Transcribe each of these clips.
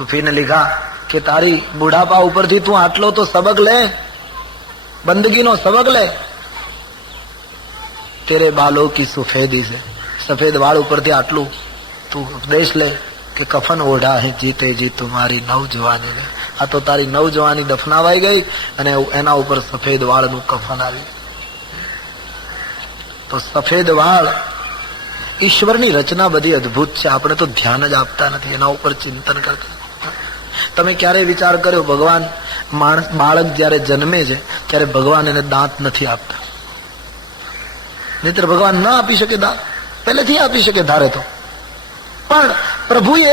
सूफी ने लिखा कि तारी बुढ़ापा ऊपर थी तू आटलो तो सबक ले, बंदगी नो सबक ले। तेरे बालों की सफेदी से, सफेद वाળ ઉપરથી આટલું તું ઉપદેશ લે કે કફન ઓઢા હે જીતે જી તુમારી નવજવાની ને. આ તો તારી નવજવાની દફનાવાઈ ગઈ અને એના ઉપર સફેદ વાળનું કફન આવ્યું. તો સફેદ વાળ ઈશ્વરની રચના બધી અદભુત છે, આપણે તો ધ્યાન જ આપતા નથી, એના ઉપર ચિંતન કરતા. તમે ક્યારે વિચાર કર્યો ભગવાન માણસ બાળક જયારે જન્મે છે ત્યારે ભગવાન એને દાંત નથી આપતા? નહીતર ભગવાન ના આપી શકે દાંત, પહેલેથી આપી શકે ધારે તો. પણ પ્રભુએ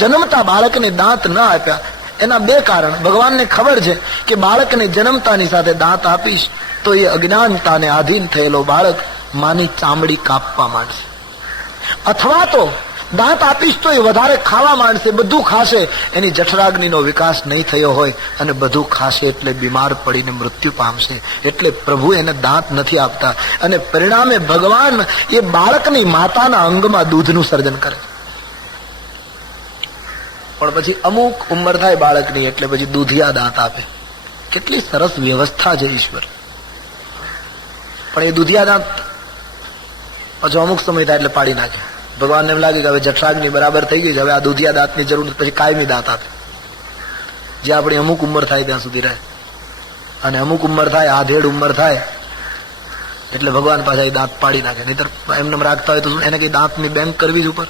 જન્મતા બાળકને દાંત ના આપ્યા. એના બે કારણ. ભગવાનને ખબર છે કે બાળકને જન્મતાની સાથે દાંત આપીશ તો એ અજ્ઞાનતાને આધીન થયેલો બાળક માની ચામડી કાપવા માંડશે, અથવા તો દાંત આપીશ તો એ વધારે ખાવા માંડશે, બધું ખાશે, એની જઠરાગ્નિનો વિકાસ નહીં થયો હોય અને બધું ખાશે એટલે બીમાર પડીને મૃત્યુ પામશે. એટલે પ્રભુ એને દાંત નથી આપતા અને પરિણામે ભગવાન એ બાળકની માતાના અંગમાં દૂધનું સર્જન કરે. પણ પછી અમુક ઉંમર થાય બાળકની એટલે પછી દૂધિયા દાંત આપે. કેટલી સરસ વ્યવસ્થા છે ઈશ્વર. પણ એ દૂધિયા દાંત પછી અમુક સમય થાય એટલે પાડી નાખે. ભગવાનને એમ લાગે કે હવે જઠરાગ્નિ બરાબર થઈ ગઈ છે, હવે આ દૂધિયા દાંતની જરૂર નથી, પછી કાયમી દાંત આપે. જે આપણી અમુક ઉંમર થાય ત્યાં સુધી રહે. અને અમુક ઉંમર થાય, આધેડ ઉંમર થાય એટલે ભગવાન પાછા એ દાંત પાડી નાખે. નહીતર એમને રાખતા હોય તો શું, એને કઈ દાંતની બેંક કરવી જ ઉપર?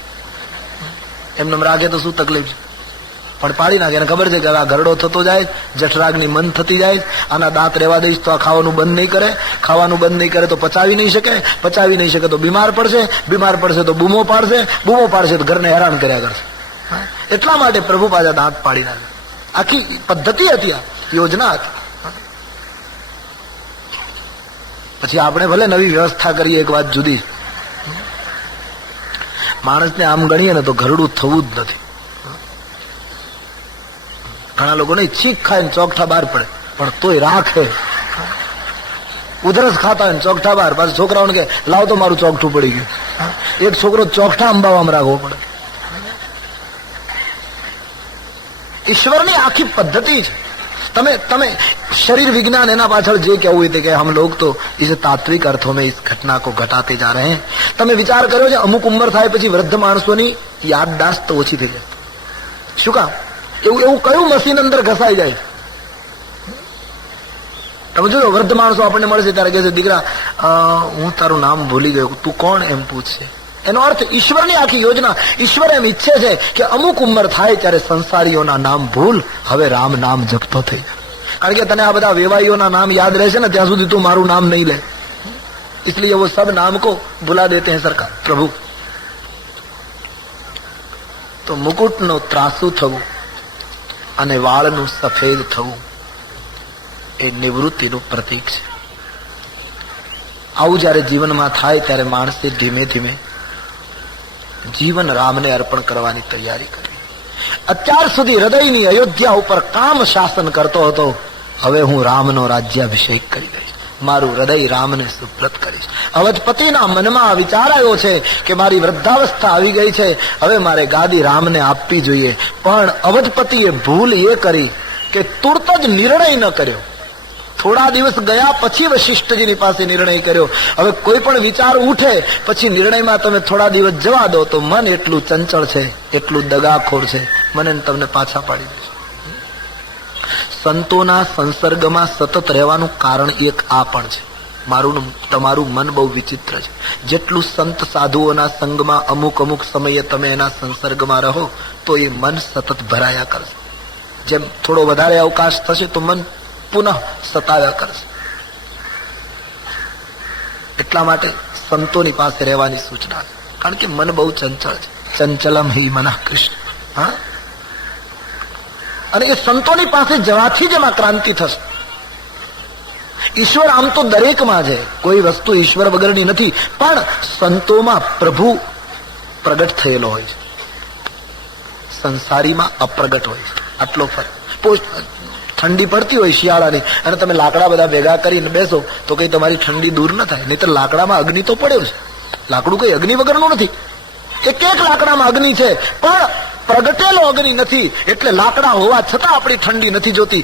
એમને રાખે તો શું તકલીફ છે? પણ પાડી નાખે. એને ખબર છે કે આ ઘરડો થતો જાય, જઠરાગ્નિ મંદ થતી જાય, આના દાંત રહેવા દઈશ તો આ ખાવાનું બંધ નહીં કરે, ખાવાનું બંધ નહીં કરે તો પચાવી નહીં શકે, પચાવી નહીં શકે તો બીમાર પડશે, બીમાર પડશે તો બૂમો પાડશે, બૂમો પાડશે તો ઘરને હેરાન કર્યા કરશે. એટલા માટે પ્રભુ પાછા દાંત પાડી નાખે. આખી પદ્ધતિ હતી, આ યોજના હતી. પછી આપણે ભલે નવી વ્યવસ્થા કરીએ, એક વાત જુદી, માણસને આમ ગણીએ ને તો ઘરડું થવું જ નથી. ઘણા લોકોને છીક ખાય ને ચોકઠા બહાર પડે, પણ તોય રાખે. ઉધરસ ખાતા હોય ને ચોકઠા બહાર, પાછું છોકરાઓને કે લાવ તો મારું ચોકઠું પડી ગયું. એક છોકરો ચોકઠા અંબાવામાં રાખવો પડે. ઈશ્વરની આખી પદ્ધતિ છે. તમે शरीर विज्ञान एना पाछळ जे कहेवुं होय ते के हम लोग तो इस तात्विक अर्थों में इस घटना को घटाते जा रहे हैं. तमे विचार कर्यो छे अमुक उम्र थाय पछी वृद्ध माणसोनी याददाश्त ओછી થઈ જાય. શું કામ? એવું કયું મશીન અંદર ઘસાઈ જાય? તમે જોજો વૃદ્ધ માણસો આપણને મળે છે ત્યારે કહે છે, દીકરા હું તારું નામ ભૂલી ગયો, તું કોણ એમ પૂછશે. એનો અર્થ ઈશ્વરની આખી યોજના. ઈશ્વર એમ ઈચ્છે છે કે અમુક ઉંમર થાય ત્યારે સંસારીઓના નામ ભૂલ, હવે રામ નામ જપતો થઈ જાય. કારણ કે તને આ બધા વેવાઈઓના નામ યાદ રહેશે ને ત્યાં સુધી તું મારું નામ નહીં લે. इसलिए वो सब नाम को भुला देते हैं सरकार प्रभु. तो મુકુટનો ત્રાસુ થવું અને વાળનું સફેદ થવું એ નિવૃત્તિનું પ્રતીક છે. આવું જયારે જીવનમાં થાય ત્યારે માણસે ધીમે ધીમે જીવન રામને અર્પણ કરવાની તૈયારી કરવી. અત્યાર સુધી હૃદયની અયોધ્યા ઉપર કામ શાસન કરતો હતો, હવે હું રામનો રાજ્યાભિષેક કરી દઈશ, મારું હૃદય રામને સુપ્રત કરીશ. અવધપતિના મનમાં આ વિચાર આવ્યો છે કે મારી વૃદ્ધાવસ્થા આવી ગઈ છે, હવે મારે ગાદી રામને આપવી જોઈએ. પણ અવધપતિએ ભૂલ એ કરી કે તુરત જ નિર્ણય ન કર્યો. થોડા દિવસ ગયા પછી વશિષ્ઠજીની પાસે નિર્ણય કર્યો. હવે કોઈ પણ વિચાર ઉઠે પછી નિર્ણયમાં તમે થોડા દિવસ જવા દો તો મન એટલું ચંચળ છે, એટલું દગાખોર છે, મને તમને પાછા પાડી દેશે. સંતોના સંસર્ગમાં સતત રહેવાનું કારણ એક આ પણ છે. મારું તમારું મન બહુ વિચિત્ર છે. જેટલું સંત સાધુઓના સંગમાં અમુક અમુક સમયે તમે એના સંસર્ગમાં રહો તો એ મન સતત ભરાયા કરશે. જેમ થોડો વધારે અવકાશ થશે તો મન પુનઃ સતાવ્યા કરશે. એટલા માટે સંતોની પાસે રહેવાની સૂચના છે. કારણ કે મન બહુ ચંચળ છે. ચંચલમ હિ મનઃ કૃષ્ણ. હા, અને એ સંતોની પાસે જવાથી જ એમાં ક્રાંતિ થશે. ઈશ્વર આમ તો દરેકમાં છે, કોઈ વસ્તુ ઈશ્વર વગરની નથી, પણ સંતોમાં પ્રભુ પ્રગટ થયેલો હોય છે, સંસારીમાં અપ્રગટ હોય છે. આટલો ફરક. ઠંડી પડતી હોય શિયાળાની અને તમે લાકડા બધા ભેગા કરીને બેસો તો કઈ તમારી ઠંડી દૂર ન થાય. નહીં તો લાકડામાં અગ્નિ તો પડ્યો છે. લાકડું કઈ અગ્નિ વગરનું નથી. એક એક લાકડામાં અગ્નિ છે, પણ પ્રગટેલો અગ્નિ નથી, એટલે લાકડા હોવા છતાં આપણી ઠંડી નથી જતી.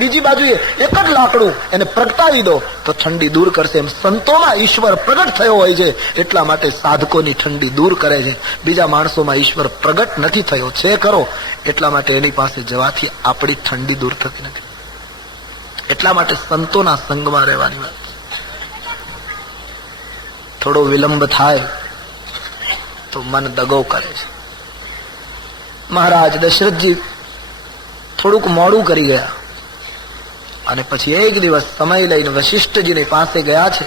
બીજી બાજુએ એક જ લાકડું એને પ્રગટાવી દો તો ઠંડી દૂર કરશે. એમ સંતોમાં ઈશ્વર પ્રગટ થયો હોય છે, એટલા માટે સાધકોની ઠંડી દૂર કરે છે. બીજા માણસોમાં ઈશ્વર પ્રગટ નથી થયો છે ખરો, એટલા માટે એની પાસે જવાથી આપણી ઠંડી દૂર થતી નથી. એટલા માટે સંતોના સંગમાં રહેવાની વાત. થોડો વિલંબ થાય તો મન દગો કરે છે. મહારાજ દશરથજી થોડુંક મોડું કરી ગયા અને પછી એક દિવસ સમય લઈને વશિષ્ઠજીની પાસે ગયા છે.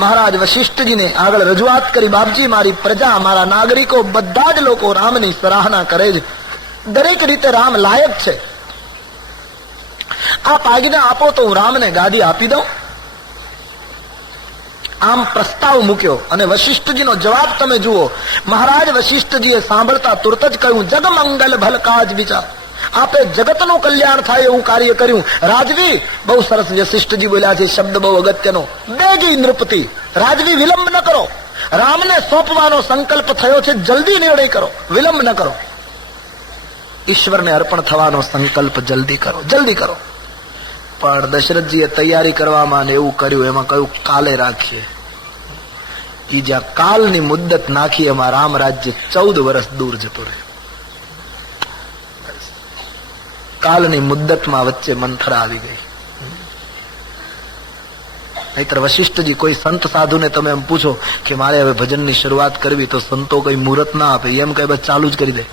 મહારાજ વશિષ્ઠજીને આગળ રજૂઆત કરી, બાપજી મારી પ્રજા, મારા નાગરિકો બધા જ લોકો રામની સરાહના કરે છે, દરેક રીતે રામ લાયક છે. આપ આજ્ઞા આપો તો હું રામને ગાદી આપી દઉં. આમ પ્રસ્તાવ મૂક્યો અને વશિષ્ઠજીનો જવાબ તમે જુઓ. મહારાજ વશિષ્ઠજીએ સાંભળતા તુરત જ કહ્યું, જગમંગલ ભલ કાજ વિચાર. આપે જગતનું કલ્યાણ થાય એવું કાર્ય કર્યું. રાજવી, બહુ સરસ વશિષ્ઠજી બોલ્યા છે, શબ્દ બહુ અગત્યનો. બેગી નૃપતિ, રાજવી વિલંબ ન કરો. રામને સોંપવાનો સંકલ્પ થયો છે, જલ્દી નિર્ણય કરો, વિલંબ ન કરો. ઈશ્વરને અર્પણ થવાનો સંકલ્પ જલ્દી કરો, જલ્દી કરો. પણ દશરથજીએ તૈયારી કરવામાં એવું કર્યું, એમાં કહ્યું કાલે રાખીએ. ઈ જ્યાં કાલની મુદ્દત નાખી એમાં રામ રાજ્ય 14 વર્ષ દૂર જતું રહ્યું. કાલની મુદ્દતમાં વચ્ચે મંથરા આવી ગઈ. નહીતર વશિષ્ઠજી કોઈ સંત સાધુને તમે એમ પૂછો કે મારે હવે ભજનની શરૂઆત કરવી, તો સંતો કઈ મુહૂર્ત ના આપે, એમ કઈ બસ ચાલુ જ કરી દે.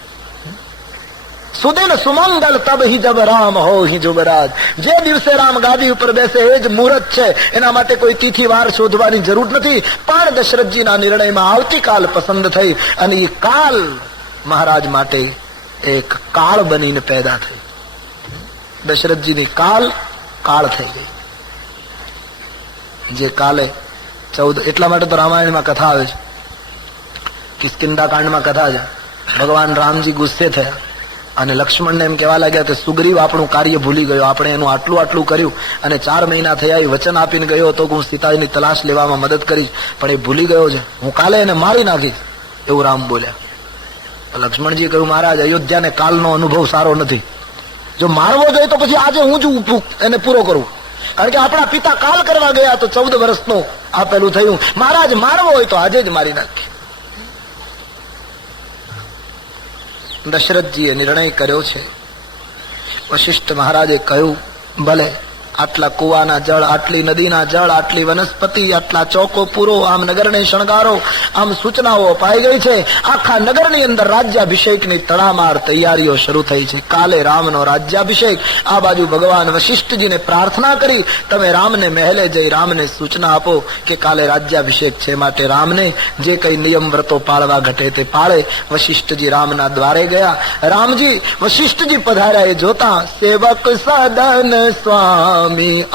સુદિન સુમંગલ તબ હિ જબ રામ હો હિ જુબરાજ. જે દિવસે રામ ગાદી ઉપર બેસે એ જ મુહૂર્ત છે, એના માટે કોઈ તિથિ વાર શોધવાની જરૂર નથી. પણ દશરથજીના નિર્ણયમાં આવતીકાલ પસંદ થઈ અને એ કાલ મહારાજ માટે એક કાળ બનીને પેદા થઈ. દશરથજીની કાળ થઈ ગઈ. જે કાલે 14, એટલા માટે તો રામાયણમાં કથા આવે છે, કિષ્કિંધા કાંડમાં કથા છે. ભગવાન રામજી ગુસ્સે થયા અને લક્ષ્મણને એમ કહેવા લાગ્યા કે સુગ્રીવ આપણું કાર્ય ભૂલી ગયો, આપણે એનું આટલું કર્યું અને 4 મહિના થયા એ વચન આપીને ગયો હતો કે હું સીતાજીની તલાશ લેવામાં મદદ કરીશ, પણ એ ભૂલી ગયો છે, હું કાલે એને મારી નાખીશ, એવું રામ બોલ્યા. લક્ષ્મણજીએ કહ્યું, મહારાજ અયોધ્યાને કાલનો અનુભવ સારો નથી, જો મારવો જોઈએ તો પછી આજે હું જ એને પૂરો કરું, કારણ કે આપણા પિતા કાલ કરવા ગયા તો 14 વર્ષનું આપેલું થયું. મહારાજ મારવો હોય તો આજે જ મારી નાખીએ. દશરથજીએ નિર્ણય કર્યો છે. વશિષ્ઠ મહારાજે કહ્યું, ભલે આટલા કુવાના જળ, આટલી નદીના જળ, આટલી વનસ્પતિ, આટલા ચોકો પૂરો, આમ નગરને શણગારો, આમ સૂચનાઓ અપાઈ ગઈ છે. આખા નગરની અંદર રાજ્યાભિષેકની તડામાર તૈયારીઓ શરૂ થઈ છે. કાલે રામનો રાજ્યાભિષેક. આ બાજુ ભગવાન વશિષ્ઠજીને પ્રાર્થના કરી, તમે રામને મહેલે જઈ રામને સૂચના આપો કે કાલે રાજ્યાભિષેક છે, માટે રામને જે કઈ નિયમ વ્રતો પાળવા ઘટે તે પાળે. વશિષ્ઠજી રામના દ્વારે ગયા. રામજી વશિષ્ઠજી પધાર્યા એ જોતા સેવક સદન સ્વામી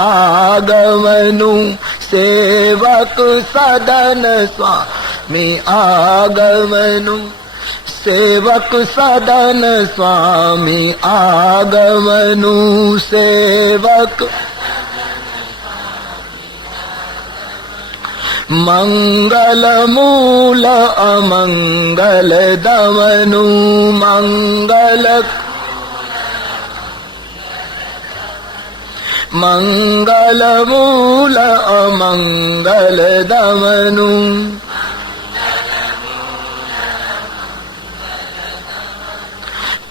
આગમનું, સેવક સદન સ્વામી આગમનું, સેવક સદન સ્વામી આગમનું, સેવક મંગલ મૂલ અમંગલ દમનું, મંગલ મૂલ અમંગલ દમનું.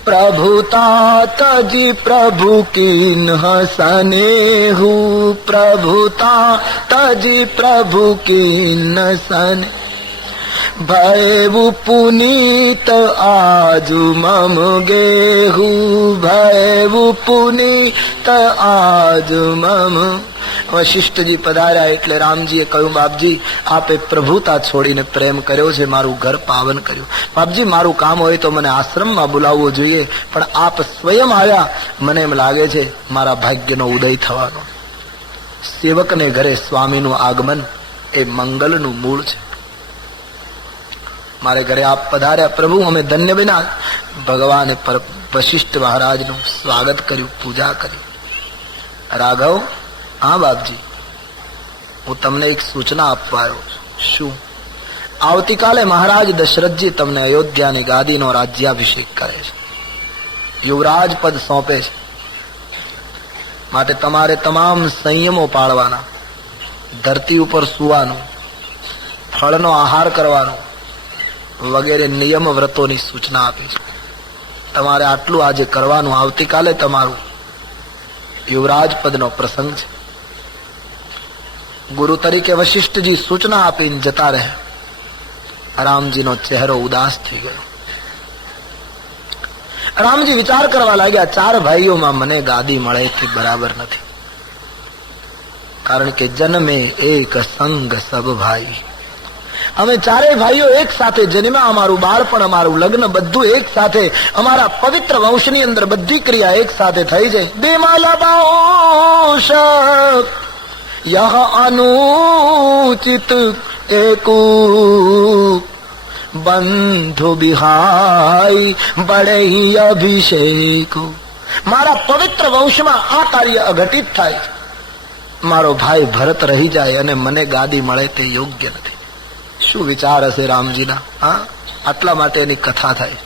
પ્રભુતા તજી પ્રભુ કિન્હ સનેહુ, પ્રભુતા તજી પ્રભુ કિન્હ સને. ભયવું પુનીત આજુ મમ ગેહુ, ભયવું પુનીત આજુ મમ. વશિષ્ઠજી પધાર્યા એટલે રામજીએ કહ્યું, બાપજી આપે પ્રભુતા છોડીને પ્રેમ કર્યો છે, મારું ઘર પાવન કર્યું. બાપજી મારું કામ હોય તો મને આશ્રમમાં બોલાવવો જોઈએ, પણ આપ સ્વયં આવ્યા, મને એમ લાગે છે મારા ભાગ્યનો ઉદય થવાનો. સેવકને ઘરે સ્વામીનું આગમન એ મંગલનું મૂળ છે. મારે ઘરે આપ પધાર્યા પ્રભુ, અમે ધન્ય બન્યા. ભગવાને વશિષ્ઠ મહારાજનું સ્વાગત કર્યું, પૂજા કરી. રાઘવ, હા બાપજી, હું તમને એક સૂચના આપવા આવ્યો છું. શું? આવતીકાલે મહારાજ દશરથજી તમને અયોધ્યાની ગાદીનો રાજ્યાભિષેક કરે છે, યુવરાજ પદ સોંપે છે. માટે તમારે તમામ સંયમો પાળવાના, ધરતી ઉપર સુવાનું, ફળનો આહાર કરવાનો વગેરે નિયમ વ્રતોની સૂચના આપી છે. તમારે આટલું આજે કરવાનું. આવતીકાલે તમારું યુવરાજ પદનો પ્રસંગ છે. ગુરુ તરીકે વશિષ્ઠજી સૂચના આપીને જતા રહે. રામજીનો ચહેરો ઉદાસ થઈ ગયો. રામજી વિચાર કરવા લાગ્યા, 4 ભાઈઓમાં મને ગાદી મળે તે બરાબર નથી. કારણ કે જન્મે એક સંગ સબ ભાઈ. અમે 4 ભાઈઓ એક સાથે જન્મ્યા. અમારું બાળપણ, અમારું લગ્ન બધું એક સાથે, અમારા પવિત્ર વંશની અંદર બધી ક્રિયા એક સાથે થઈ જાય. બેમાલા યહ અનુચિત એકુ બંધુ બિહાઈ બડે અભિષેક. મારા પવિત્ર વંશમાં આ કાર્ય અઘટિત થાય છે. મારો ભાઈ ભરત રહી જાય અને મને ગાદી મળે તે યોગ્ય નથી. શું વિચાર હશે રામજીના? આટલા માટે એની કથા થાય.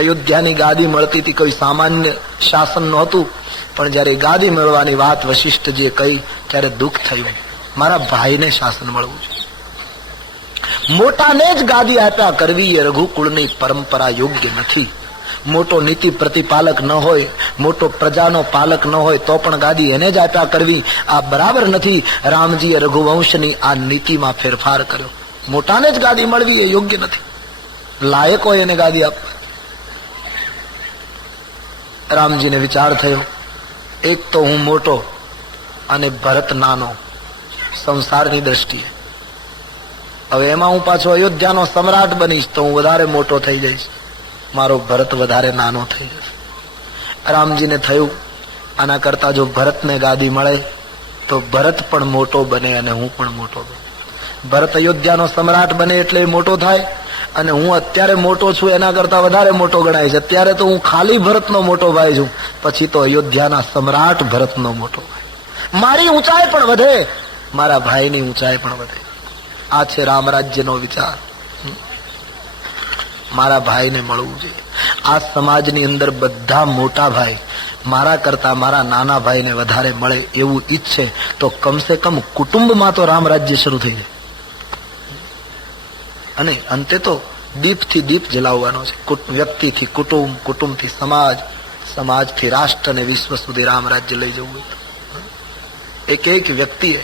અયોધ્યાની ગાદી મળતી હતી, કોઈ સામાન્ય શાસન નહોતું. પણ જયારે ગાદી મળવાની વાત વશિષ્ઠજીએ કહી ત્યારે દુઃખ થયું. મારા ભાઈને શાસન મળવું છે. મોટાને જ ગાદી આપ્યા કરવી એ રઘુકુળની પરંપરા યોગ્ય નથી. મોટો નીતિ પ્રતિપાલક ન હોય, મોટો પ્રજાનો પાલક ન હોય તો પણ ગાદી એને જ આપ્યા કરવી આ બરાબર નથી. રામજીએ રઘુવંશની આ નીતિમાં ફેરફાર કર્યો. મોટાને જ ગાદી મળવી એ યોગ્ય નથી. લાયક હોય એને ગાદી આપવા. રામજીને વિચાર થયો, એક તો હું મોટો અને ભરત નાનો સંસારની દ્રષ્ટિએ. હવે એમાં હું પાછો અયોધ્યાનો સમ્રાટ બનીશ તો હું વધારે મોટો થઈ જઈશ, મારો ભરત વધારે નાનો થઈ જશે. રામજીને થયું આના કરતા જો ભરતને ગાદી મળે તો ભરત પણ મોટો બને અને હું પણ મોટો બને. ભરત અયોધ્યાનો સમ્રાટ બને એટલે મોટો થાય અને હું અત્યારે મોટો છું એના કરતા વધારે મોટો ગણાય છે. અત્યારે તો હું ખાલી ભરતનો મોટો ભાઈ છું, પછી તો અયોધ્યાના સમ્રાટ ભરતનો મોટો ભાઈ. મારી ઊંચાઈ પણ વધે, મારા ભાઈની ઊંચાઈ પણ વધે. આ છે રામરાજ્યનો વિચાર. મારા ભાઈને મળવું જોઈએ. આ સમાજની અંદર બધા મોટા ભાઈ મારા કરતા મારા નાના ભાઈને વધારે મળે એવું ઈચ્છે તો કમસે કમ કુટુંબમાં તો રામરાજ્ય શરૂ થઈ જાય. અને અંતે તો દીપથી દીપ જલાવવાનો છે. વ્યક્તિથી કુટુંબ, કુટુંબથી સમાજ, સમાજથી રાષ્ટ્ર અને વિશ્વ સુધી રામરાજ્ય લઈ જવું હોય એક એક વ્યક્તિએ.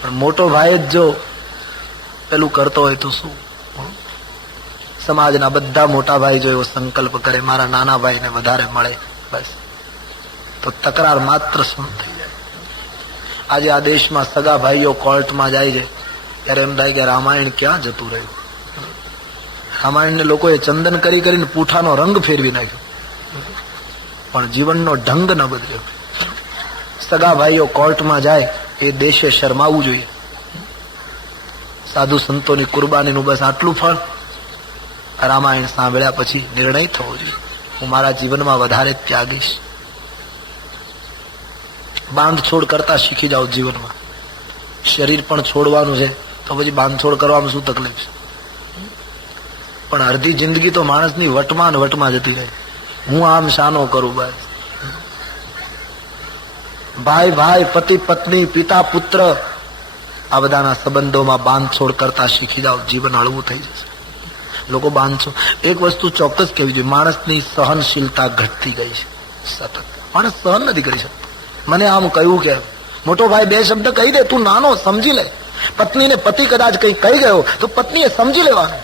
પણ મોટો ભાઈ જ જો પેલું કરતો હોય તો શું? સમાજના બધા મોટા ભાઈ જો એવો સંકલ્પ કરે મારા નાના ભાઈને વધારે મળે બસ, તો તકરાર માત્ર શું થઈ જાય. આજે આ દેશમાં સગા ભાઈઓ કોર્ટમાં જાય છે ત્યારે એમ થાય કે રામાયણ ક્યાં જતું રહ્યું. રામાયણને લોકોએ ચંદન કરી કરીને પૂઠાનો રંગ ફેરવી નાખ્યો, પણ જીવનનો ઢંગ ન બદલ્યો. સગા ભાઈઓ કોર્ટમાં જાય એ દેશે શરમાવવું જોઈએ. સાધુ સંતોની કુરબાનીનું બસ આટલું ફળ. રામાયણ સાંભળ્યા પછી નિર્ણય થવો જોઈએ, હું મારા જીવનમાં વધારે ત્યાગીશ. બાંધછોડ કરતા શીખી જાઓ જીવનમાં. શરીર પણ છોડવાનું છે તો પછી બાંધછોડ કરવામાં શું તકલીફ છે? પણ અડધી જિંદગી તો માણસની વટમાં જતી રહે. હું આમ શાનો કરું? બસ ભાઈ ભાઈ, પતિ પત્ની, પિતા પુત્ર, આ બધાના સંબંધોમાં બાંધછોડ કરતા શીખી જાઓ, જીવન હળવું થઈ જશે. લોકો બાંધછોડ, એક વસ્તુ ચોક્કસ કહેવી જોઈએ, માણસની સહનશીલતા ઘટતી ગઈ છે સતત. માણસ સહન નથી કરી શકતો. મને આમ કહ્યું કે મોટો ભાઈ 2 શબ્દ કહી દે, તું નાનો સમજી લે. પત્નીને પતિ કદાચ કઈ કહી ગયો તો પત્નીએ સમજી લેવાનું,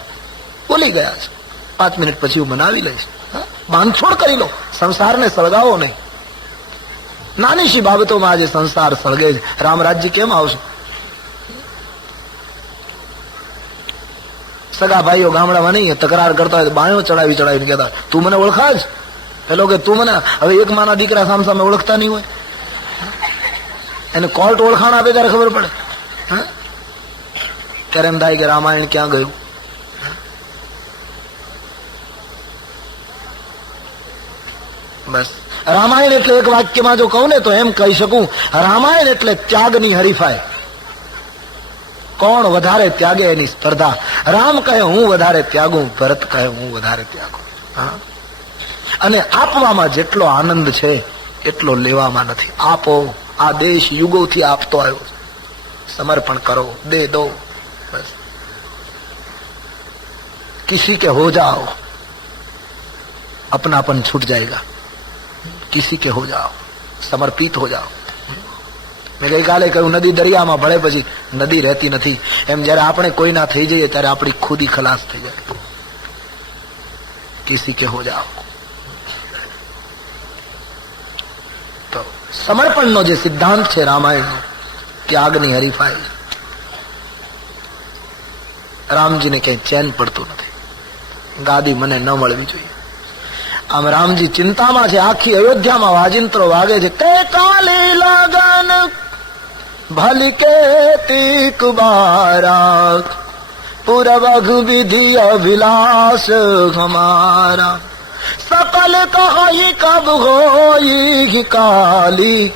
બોલી ગયા છે, 5 મિનિટ પછી હું મનાવી લઈશ. બાંધછોડ કરી લો, સંસારને સળગાવો નહીં. નાની શી બાબતોમાં આજે સંસાર સળગે છે. રામરાજ્ય કેમ આવશે? સગા ભાઈઓ ગામડામાં નહીં તકરાર કરતા હોય તો બાયો ચડાવીને કહેતા તું મને ઓળખા જ. પેલો કે તું મને, હવે એક માના દીકરા સામે ઓળખતા નહીં હોય, એને કોર્ટ ઓળખાણ આપે ત્યારે ખબર પડે. ત્યારે એમ થાય કે રામાયણ ક્યાં ગયું? બસ રામાયણ એટલે એક વાક્યમાં જો કહું ને તો એમ કહી શકું, રામાયણ એટલે ત્યાગની હરીફાઈ. કોણ વધારે ત્યાગે એની સ્પર્ધા. રામ કહે હું વધારે ત્યાગું, ભરત કહે હું વધારે ત્યાગું. અને આપવામાં જેટલો આનંદ છે એટલો લેવામાં નથી. આપો, આ દેશ યુગોથી આપતો આવ્યો છે. સમર્પણ કરો, દે દો, બસ. किसी के हो जाओ अपनापन छूट जाएगा, किसी के हो जाओ, समर्पित हो जाओ. મેં ગઈકાલે કહ્યું નદી દરિયામાં ભળે પછી નદી રહેતી નથી. એમ જયારે આપણે કોઈના થઈ જઈએ ત્યારે આપણી ખુદી ખલાસ થઈ જાય. કિસી કે હો જાઓ. તો સમર્પણનો જે સિદ્ધાંત છે રામાયણનો, ત્યાગની હરીફાઈ. રામજીને ક્યાંય ચેન પડતું નથી. ગાદી મને ન મળવી જોઈએ. આમ રામજી ચિંતામાં છે. આખી અયોધ્યામાં વાજિંત્રો વાગે છે. કે કાલે લગન ભલી કે તીક બારા, પૂરવઘ વિધિ અભિલાષ હમારા, सकल कहाई कब होई काली,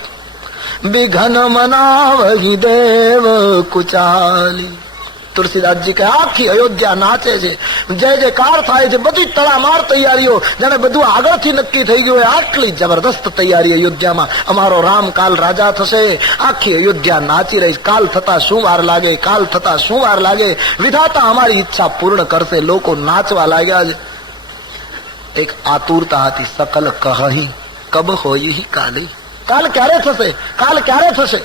बिघन मनावही देव कुचाली. તુલસીદાસજી કે આખી અયોધ્યા નાચે છે, જય જયકાર થાય છે, બધી તડામાર તૈયારીઓ, જાણે બધું આગળથી નક્કી થઈ ગયું હોય. આટલી જબરદસ્ત તૈયારી અયોધ્યામાં. અમારો રામ કાલ રાજા થશે. આખી અયોધ્યા નાચી રહી. કાલ થતા શું વાર લાગે, કાલ થતા શું વાર લાગે. વિધાતા અમારી ઈચ્છા પૂર્ણ કરશે. લોકો નાચવા લાગ્યા છે. એક આતુરતા હતી. સકલ કહી કબ હોય કાલી, કાલ ક્યારે થશે, કાલ ક્યારે થશે.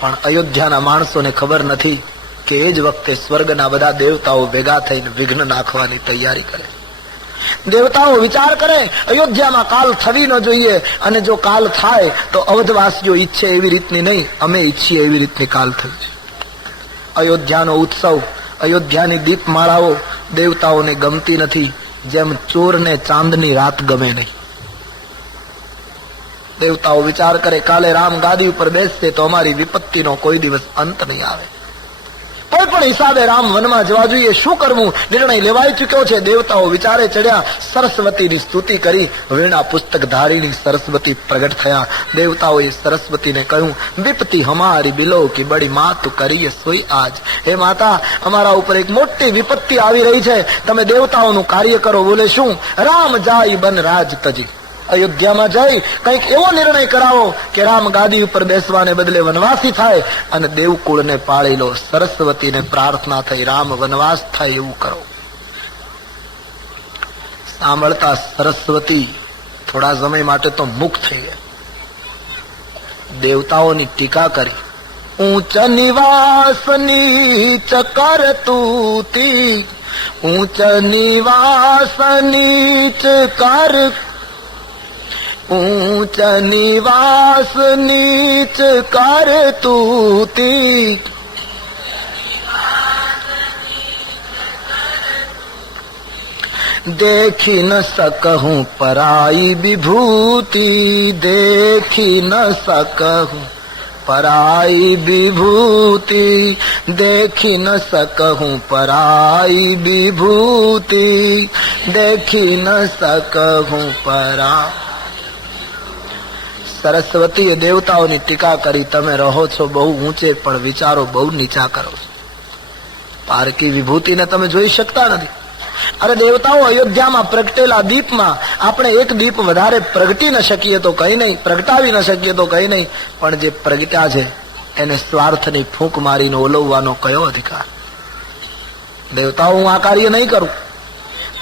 પણ અયોધ્યાના માણસોને ખબર નથી કે એ જ વખતે સ્વર્ગના બધા દેવતાઓ ભેગા થઈને વિઘ્ન નાખવાની તૈયારી કરે. દેવતાઓ વિચાર કરે અયોધ્યામાં કાલ થવી ન જોઈએ, અને જો કાલ થાય તો અવધવાસીઓ ઈચ્છે એવી રીતની નહીં, અમે ઈચ્છીએ એવી રીતની કાલ થઈ છે. અયોધ્યાનો ઉત્સવ, અયોધ્યાની દીપમાળાઓ દેવતાઓને ગમતી નથી, જેમ ચોરને ચાંદની રાત ગમે નહીં. દેવતાઓ વિચાર કરે કાલે રામ ગાદી ઉપર બેસશે તો અમારી વિપત્તિનો કોઈ દિવસ અંત નહીં આવે. કોઈ પણ હિસાબે રામ વનમાં જવા જોઈએ. શું કરવું, નિર્ણય લેવાઈ ચુક્યો છે. દેવતાઓ વિચારે ચડ્યા. સરસ્વતીની સ્તુતિ કરી. વીણા પુસ્તક ધારીની સરસ્વતી પ્રગટ થયા. દેવતાઓએ સરસ્વતીને કહ્યું, વિપત્તિ હમારી બિલો કી બડી માત કરીએ સોઈ આજ. હે માતા, અમારા ઉપર એક મોટી વિપત્તિ આવી રહી છે, તમે દેવતાઓનું કાર્ય કરો. બોલે શું? રામ જાય બન રાજ તજી. અયોધ્યામાં જઈ કંઈક એવો નિર્ણય કરાવો કે રામ ગાદી ઉપર બેસવાને બદલે વનવાસી થાય અને દેવકુળને પાળી લો. સરસ્વતીને પ્રાર્થના થઈ, રામ વનવાસ થાય એવું કરો. સાંભળતા સરસ્વતી થોડા સમય માટે તો મુક્ત થઈ ગયા. દેવતાઓની ટીકા કરી. ઊંચ નિવાસ નીચ કર તુતી, ઊંચ નિવાસ નીચ કર, ऊंच निवास नीच कर तूती, देखी न सकहूं पराई विभूति, देखी न सकहूं पराई विभूति, देखी न सकहूं पराई विभूति, देखी न सकहूं पराई. સરસ્વતીએ દેવતાઓની ટીકા કરી. તમે રહો છો બહુ ઊંચે પણ વિચારો બહુ નીચા કરો છો. પારકી વિભૂતિને તમે જોઈ શકતા નથી. અરે દેવતાઓ, અયોધ્યામાં પ્રગટેલા દીપમાં આપણે એક દીપ વધારે પ્રગટી ન શકીએ તો કઈ નહીં, પ્રગટાવી ન શકીએ તો કઈ નહીં, પણ જે પ્રગટ્યા છે એને સ્વાર્થની ફૂંક મારીને ઓલવવાનો કયો અધિકાર? દેવતાઓ, હું આ કાર્ય નહીં કરું.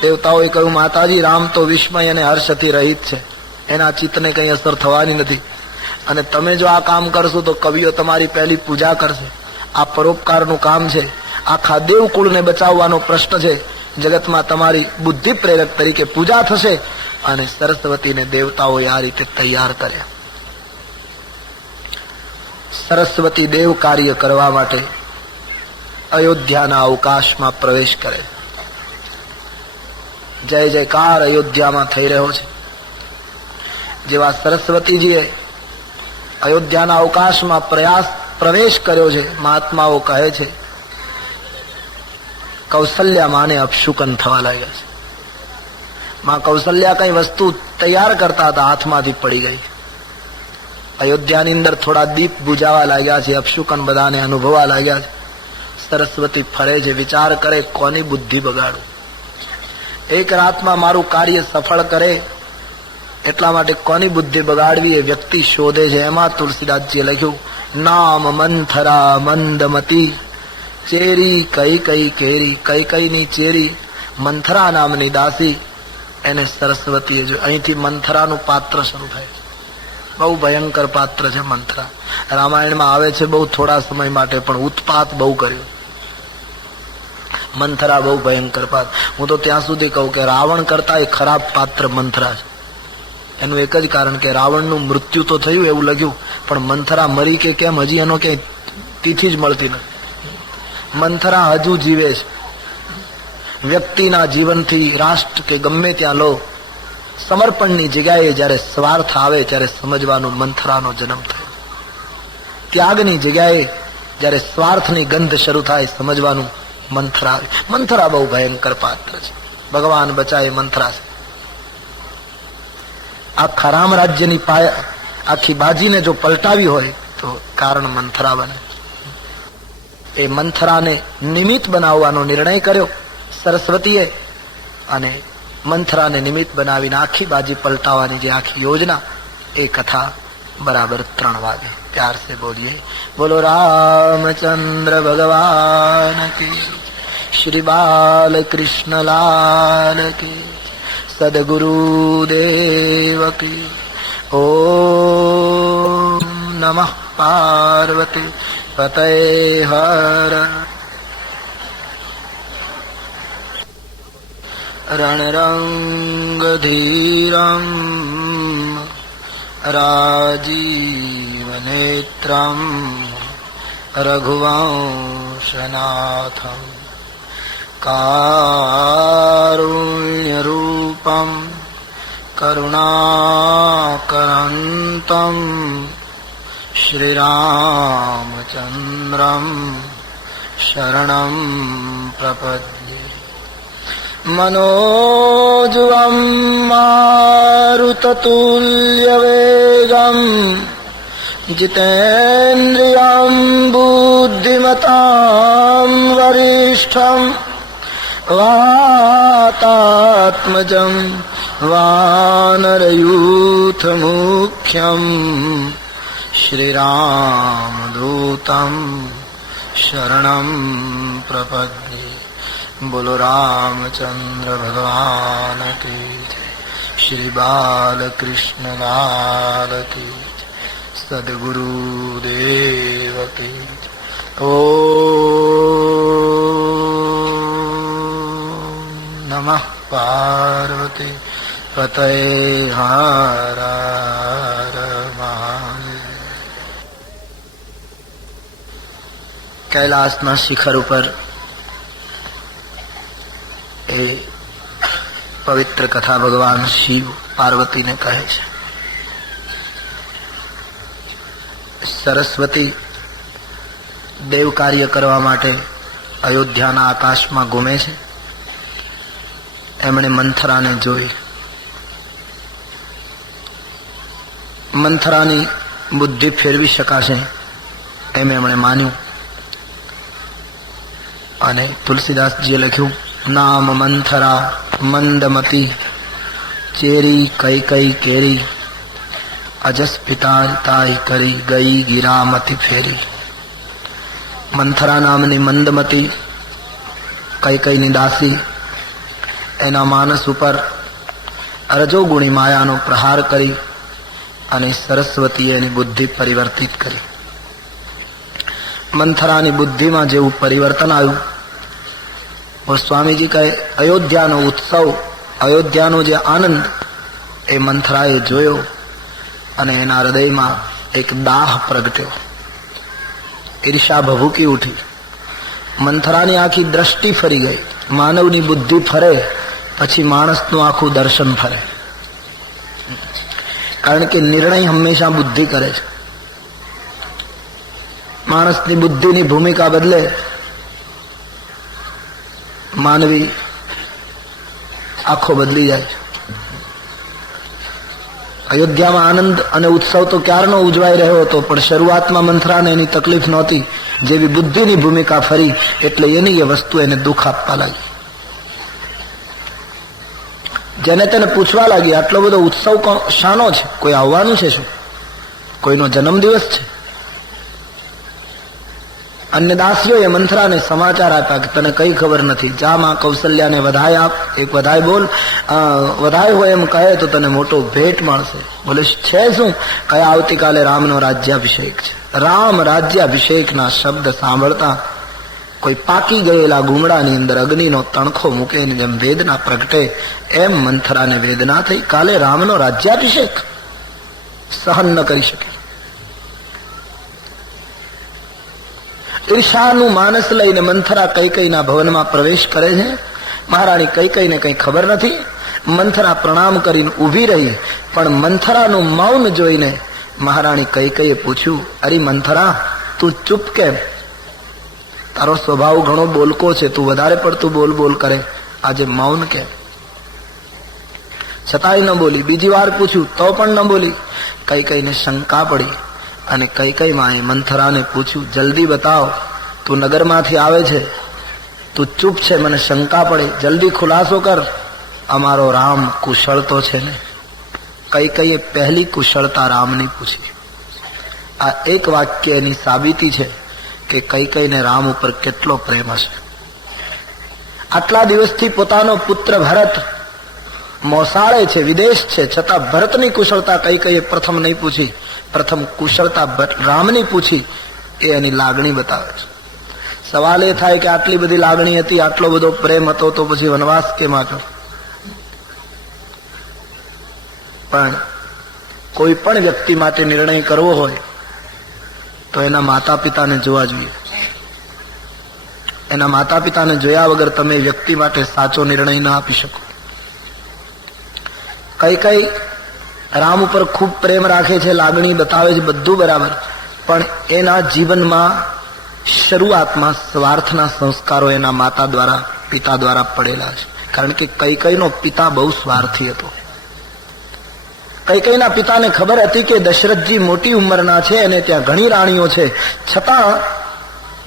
દેવતાઓએ કહ્યું, માતાજી, રામ તો વિસ્મય અને હર્ષથી રહિત છે, એના ચિત્તને કઈ અસર થવાની નથી, અને તમે જો આ કામ કરશો તો કવિઓ તમારી પહેલી પૂજા કરશે. આ પરોપકારનું કામ છે, આખા દેવકુળને બચાવવાનો પ્રશ્ન છે. જગતમાં તમારી બુદ્ધિ પ્રેરક તરીકે પૂજા થશે. અને સરસ્વતીને દેવતાઓએ આ રીતે તૈયાર કર્યા. સરસ્વતી દેવ કાર્ય કરવા માટે અયોધ્યાના અવકાશમાં પ્રવેશ કરે. જય જયકાર અયોધ્યામાં થઈ રહ્યો છે. જેવા સરસ્વતીજીએ અયોધ્યાના અવકાશમાં પ્રવેશ કર્યો છે, મહાત્માઓ કહે છે કૌશલ્યા માને અપશુકન થવા લાગ્યા છે. માં કૌશલ્યા કઈ વસ્તુ તૈયાર કરતા હતા, હાથમાંથી પડી ગઈ. અયોધ્યાની અંદર થોડા દીપ બુજાવા લાગ્યા છે, અપશુકન બધાને અનુભવવા લાગ્યા છે. સરસ્વતી ફરે છે, વિચાર કરે કોની બુદ્ધિ બગાડું, એક રાતમાં મારું કાર્ય સફળ કરે એટલા માટે કોની બુદ્ધિ બગાડવી એ વ્યક્તિ શોધે છે. એમાં તુલસીદાસજીએ લખ્યું, નામ મંથરા મંદમતી ચેરી કઈ કઈ કેરી. કઈ કઈ ની ચેરી મંથરા નામની દાસી, એને સરસ્વતીએ જો. અહીંથી મંથરાનું પાત્ર શરૂ થાય છે. બહુ ભયંકર પાત્ર છે મંથરા. રામાયણમાં આવે છે બહુ થોડા સમય માટે, પણ ઉત્પાત બહુ કર્યું. મંથરા બહુ ભયંકર પાત્ર. હું તો ત્યાં સુધી કહું કે રાવણ કરતા એ ખરાબ પાત્ર મંથરા છે. એનું એક જ કારણ કે રાવણનું મૃત્યુ તો થયું એવું લખ્યું, પણ મંથરા મરી કે કેમ હજી એનો ક્યાંય તિથિ જ મળતી નથી. મંથરા હજુ જીવે છે. વ્યક્તિના જીવનથી રાષ્ટ્ર કે ગમે ત્યાં લો, સમર્પણની જગ્યાએ જયારે સ્વાર્થ આવે ત્યારે સમજવાનું મંથરાનો જન્મ થયો. ત્યાગની જગ્યાએ જયારે સ્વાર્થની ગંધ શરૂ થાય સમજવાનું મંથરા આવે. મંથરા બહુ ભયંકર પાત્ર છે. ભગવાન બચાવે મંથરા છે. આખા રામ રાજ્યની આખી બાજીને જો પલટાવી હોય તો કારણ મંથરા બને. એ મંથરાને નિમિત્ત બનાવવાનો નિર્ણય કર્યો સરસ્વતીએ, અને મંથરાને નિમિત્ત બનાવીને આખી બાજી પલટાવવાની જે આખી યોજના, એ કથા બરાબર 3 વાગે. प्यार से बोलिए, बोलो रामचंद्र भगवान की, श्री बाल कृष्ण लाल की, सदगुरुदेव की. ओम नमः पार्वती पतये हर. रणरंग धीरम राजीव नेत्रम रघुवंशनाथम कारुण्य रूपम करुणाकरंतम श्री रामचंद्रम शरणं प्रपद्ये. मनोजवं मारुततुल्यवेगं जितेन्द्रियं बुद्धिमतां वरिष्ठं वातात्मजं वानरयूथमुख्यं श्रीरामदूतं शरणं प्रपद्ये. बोलो रामचंद्र भगवान की, श्री बाल कृष्ण लाल की, सद्गुरुदेव की. ओम नमः पार्वती पतये हर हर महादेव. कैलासना शिखर ઉપર એ પવિત્ર કથા ભગવાન શિવ પાર્વતીને કહે છે. સરસ્વતી દેવ કાર્ય કરવા માટે અયોધ્યાના આકાશમાં ઘૂમે છે. એમણે મંથરાને જોઈ. મંથરાની બુદ્ધિ ફેરવી શકાશે એમ એમણે માન્યું, અને તુલસીદાસજીએ લખ્યું, નામ મંથરા મંદમતી ચેરી કઈ કઈ કેરી અજસ પિતા તાઈ કરી ગઈ ગિરામતી ફેરી. મંથરા નામની મંદમતી કઈ કઈની દાસી, એના માનસ ઉપર રજોગુણી માયાનો પ્રહાર કરી અને સરસ્વતીએ એની બુદ્ધિ પરિવર્તિત કરી. મંથરાની બુદ્ધિમાં જેવું પરિવર્તન આવ્યું, સ્વામીજી કહે અયોધ્યાનો ઉત્સવ, અયોધ્યાનો જે આનંદ એ મંથરાએ જોયો અને એના હૃદયમાં એક દાહ પ્રગટ્યો. ઈર્ષા ભભૂકી ઉઠી. મંથરાની આખી દ્રષ્ટિ ફરી ગઈ. માનવની બુદ્ધિ ફરે પછી માણસનું આખું દર્શન ફરે, કારણ કે નિર્ણય હંમેશા બુદ્ધિ કરે છે. માણસની બુદ્ધિની ભૂમિકા બદલે માનવી આખો બદલી જાય છે. અયોધ્યામાં આનંદ અને ઉત્સવ તો ક્યારનો ઉજવાઈ રહ્યો હતો, પણ શરૂઆતમાં મંથરાને એની તકલીફ નહોતી. જેવી બુદ્ધિની ભૂમિકા ફરી એટલે એની એ વસ્તુ એને દુઃખ આપવા લાગી. જેને તેને પૂછવા લાગી, આટલો બધો ઉત્સવ શાનો છે? કોઈ આવવાનું છે શું? કોઈનો જન્મદિવસ છે? અન્ય દાસીઓએ મંથરાને સમાચાર આપ્યા કે તને કઈ ખબર નથી, જા માં કૌશલ્યાને વધાય આપ, એક વધાય બોલ, વધાય હોય એમ કહે તો તને મોટો ભેટ મળશે. બોલે છે શું? કયા આવતીકાલે રામનો રાજ્યાભિષેક છે. રામ રાજ્યાભિષેકના શબ્દ સાંભળતા કોઈ પાકી ગયેલા ગુમડાની અંદર અગ્નિનો તણખો મૂકે જેમ વેદના પ્રગટે એમ મંથરાને વેદના થઈ. કાલે રામનો રાજ્યાભિષેક સહન ન કરી શકે. ઈર્ષાનું માનસ લઈને મંથરા કૈકેયીના ભવનમાં પ્રવેશ કરે છે. મહારાણી કૈકેયીને કઈ ખબર નથી. મંથરા પ્રણામ કરીને ઊભી રહી, પણ મંથરાનું મૌન જોઈને મહારાણી કૈકેયીએ પૂછ્યું, અરે મંથરા, તું ચૂપ કેમ? તારો સ્વભાવ ઘણો બોલકો છે, તું વધારે પડતું બોલ બોલ કરે, આજે મૌન કેમ? છતાંય ન બોલી. બીજી વાર પૂછ્યું તો પણ ન બોલી. કૈકેયીને શંકા પડી અને કૈકેયી માએ મંથરાને પૂછ્યું, જલ્દી બતાવ, તું નગરમાંથી આવે છે, તું ચૂપ છે, મને શંકા પડે, જલ્દી ખુલાસો કર, અમારો રામ કુશળ તો છે ને? કૈકેયીએ પહેલી કુશળતા રામની પૂછી. આ એક વાક્ય એની સાબિતી છે કે કૈકેયીને રામ ઉપર કેટલો પ્રેમ હશે. આટલા દિવસથી પોતાનો પુત્ર ભરત મોસાળે છે, વિદેશ છે, છતાં ભરતની કુશળતા કૈકેયીએ પ્રથમ નહીં પૂછી, પ્રથમ કુશળતા રામની પૂછી. એ એની લાગણી બતાવે છે. સવાલ એ થાય કે આટલી બધી લાગણી હતી, આટલો બધો પ્રેમ હતો, તો પછી વનવાસ કેમ આવ્યો? પણ કોઈ પણ વ્યક્તિ માટે નિર્ણય કરવો હોય તો એના માતા પિતાને જોવા જોઈએ. એના માતા પિતાને જોયા વગર તમે વ્યક્તિ માટે સાચો નિર્ણય ન આપી શકો. કૈકેયી રામ ઉપર ખૂબ પ્રેમ રાખે છે, લાગણી બતાવે છે, બધું બરાબર, પણ એના જીવનમાં શરૂઆતમાં સ્વાર્થના સંસ્કારો એના માતા દ્વારા, પિતા દ્વારા પડેલા છે. કારણ કે કૈકેયીનો પિતા બહુ સ્વાર્થી હતો. કૈકેયીના પિતાને ખબર હતી કે દશરથજી મોટી ઉંમરના છે અને ત્યાં ઘણી રાણીઓ છે, છતાં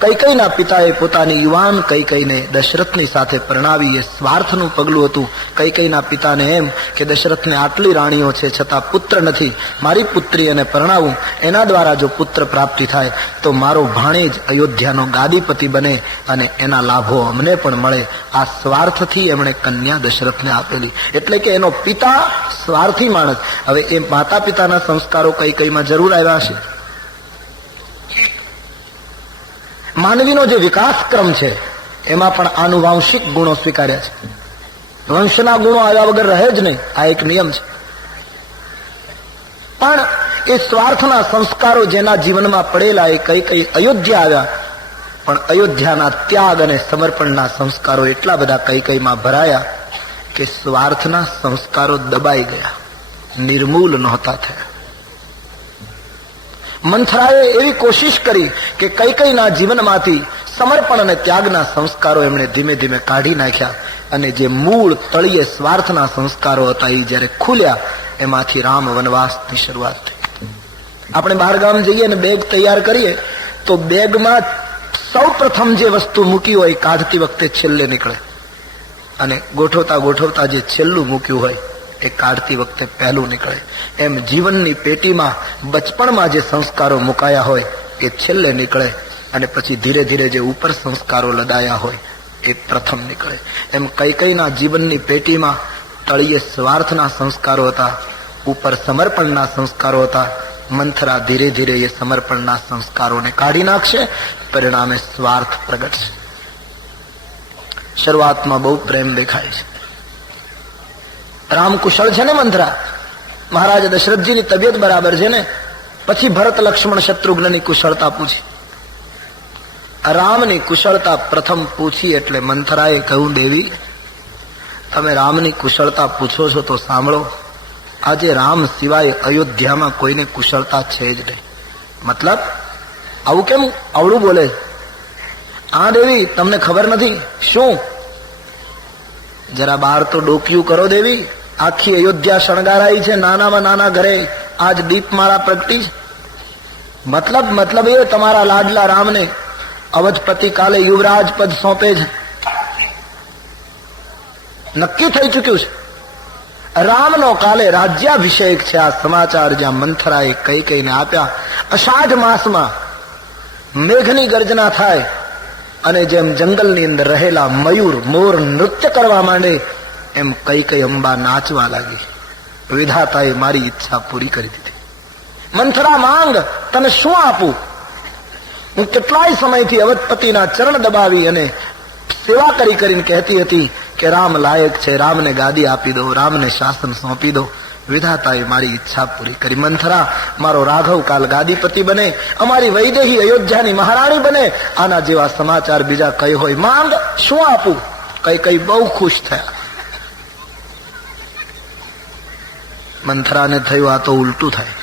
કૈકેયીના પિતાએ પોતાની યુવાન કૈકેયીને દશરથની સાથે પરણાવી. એ સ્વાર્થનું પગલું હતું. કૈકેયીના પિતાને એમ કે દશરથને આટલી રાણીઓ છે છતાં પુત્ર નથી, મારી પુત્રી એને પરણાવું, એના દ્વારા જો પુત્ર પ્રાપ્તિ થાય તો મારો ભાણેજ અયોધ્યાનો ગાદીપતિ બને અને એના લાભો અમને પણ મળે. આ સ્વાર્થથી એમણે કન્યા દશરથને આપેલી. એટલે કે એનો પિતા સ્વાર્થી માણસ. હવે એ માતા પિતાના સંસ્કારો કૈકેયીમાં જરૂર આવ્યા છે. માનવીનો જે વિકાસક્રમ છે એમાં પણ આનુવાંશિક ગુણો સ્વીકાર્યા છે. વંશના ગુણો આવ્યા વગર રહે જ નહીં, આ એક નિયમ છે. પણ એ સ્વાર્થના સંસ્કારો જેના જીવનમાં પડેલા એ કૈકેયી અયોધ્યા આવ્યા, પણ અયોધ્યાના ત્યાગ અને સમર્પણના સંસ્કારો એટલા બધા કૈકેયીમાં ભરાયા કે સ્વાર્થના સંસ્કારો દબાઈ ગયા, નિર્મૂલ નહોતા થયા. મંથરાએ એવી કોશિશ કરી કે કૈકેયીના જીવનમાંથી સમર્પણ અને ત્યાગના સંસ્કારો એમણે ધીમે ધીમે કાઢી નાખ્યા, અને જે મૂળ તળિયે સ્વાર્થના સંસ્કારો હતા એ જયારે ખુલ્યા, એમાંથી રામ વનવાસની શરૂઆત થઈ. આપણે બહાર ગામ જઈએ અને બેગ તૈયાર કરીએ તો બેગમાં સૌ પ્રથમ જે વસ્તુ મૂકી હોય કાઢતી વખતે છેલ્લે નીકળે, અને ગોઠવતા ગોઠવતા જે છેલ્લું મૂક્યું હોય એ કાઢતી વખતે પહેલું નીકળે. એમ જીવનની પેટીમાં બચપણમાં જે સંસ્કારો મુકાયા હોય એ છેલ્લે નીકળે, અને પછી ધીરે ધીરે જે ઉપર સંસ્કારો લદાયા હોય એ પ્રથમ નીકળે. એમ કૈકેયીના જીવનની પેટીમાં તળિયે સ્વાર્થના સંસ્કારો હતા, ઉપર સમર્પણના સંસ્કારો હતા. મંથરા ધીરે ધીરે એ સમર્પણના સંસ્કારોને કાઢી નાખશે, પરિણામે સ્વાર્થ પ્રગટશે. શરૂઆતમાં બહુ પ્રેમ દેખાય છે. રામ કુશળ છે ને મંથરા? મહારાજ દશરથજીની તબિયત બરાબર છે ને? પછી ભરત લક્ષ્મણ શત્રુઘ્નની કુશળતા પૂછી. રામની કુશળતા પ્રથમ પૂછી એટલે મંથરાએ કહ્યું, દેવી તમે રામની કુશળતા પૂછો છો તો સાંભળો, આજે રામ સિવાય અયોધ્યામાં કોઈને કુશળતા છે જ નહીં. મતલબ આવું કેમ આવડું બોલે? હા દેવી, તમને ખબર નથી? શું? જરા બહાર તો ડોકિયું કરો દેવી. આખી અયોધ્યા શણગારાઈ છે, નાનામાં નાના ઘરે આજ દીપમાળા પ્રગટી છે. મતલબ એ તમારા લાડલા રામને અવધપતિ કાલે યુવરાજ પદ સોંપે છે. નક્કી થઈ ચુક્યું છે. રામનો કાલે રાજ્યાભિષેક છે. આ સમાચાર જ્યાં મંથરાએ કૈકેયીને આપ્યા, અષાઢ માસમાં મેઘની ગર્જના થાય અને જેમ જંગલની અંદર રહેલા મયુર મોર નૃત્ય કરવા માંડે એમ કૈકેયી અંબા નાચવા લાગી. વિધાતાએ મારી ઈચ્છા પૂરી કરી દીધી. મંથરા માંગ, તને શું આપું? હું કેટલાય સમયથી અવધપતિના ચરણ દબાવી અને સેવા કરીને કહેતી હતી કે રામ લાયક છે, રામને ગાદી આપી દો, રામને શાસન સોંપી દો. વિધાતાએ મારી ઈચ્છા પૂરી કરી. મંથરા, મારો રાઘવ કાલ ગાદીપતિ બને, અમારી વૈદેહી અયોધ્યાની મહારાણી બને. આના જેવા સમાચાર બીજા કઈ હોય? માંગ, શું આપું? કઈ બહુ ખુશ થયા. મંથરાને થયું આ તો ઉલટું થાય.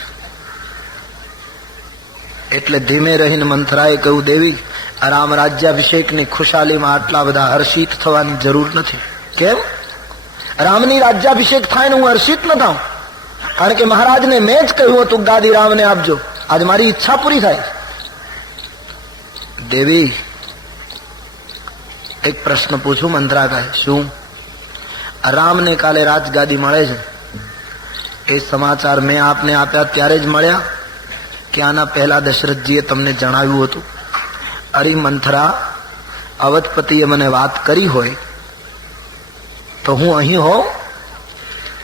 એટલે ધીમે રહીને મંથરાએ કહ્યું, દેવી, રામ રાજ્યાભિષેકની ખુશાલીમાં આટલા બધા હર્ષિત થવાની જરૂર નથી. કેમ? રામની રાજ્યાભિષેક થાય ને હું હર્ષિત ન થાઉં? કારણ કે મહારાજને મેં જ કહ્યું હતું ગાદી રામને આપજો. આજ મારી ઈચ્છા પૂરી થાય. દેવી, એક પ્રશ્ન પૂછું? મંથરા કહે, શું? રામને કાલે રાજગાદી મળે છે, એ સમાચાર મેં આપને આપ્યા ત્યારે જ મળ્યા કે આના પહેલા દશરથજીએ તમને જણાવ્યું હતું? અરે મંથરા, અવધપતિએ મને વાત કરી હોય તો હું અહીં હોઉં?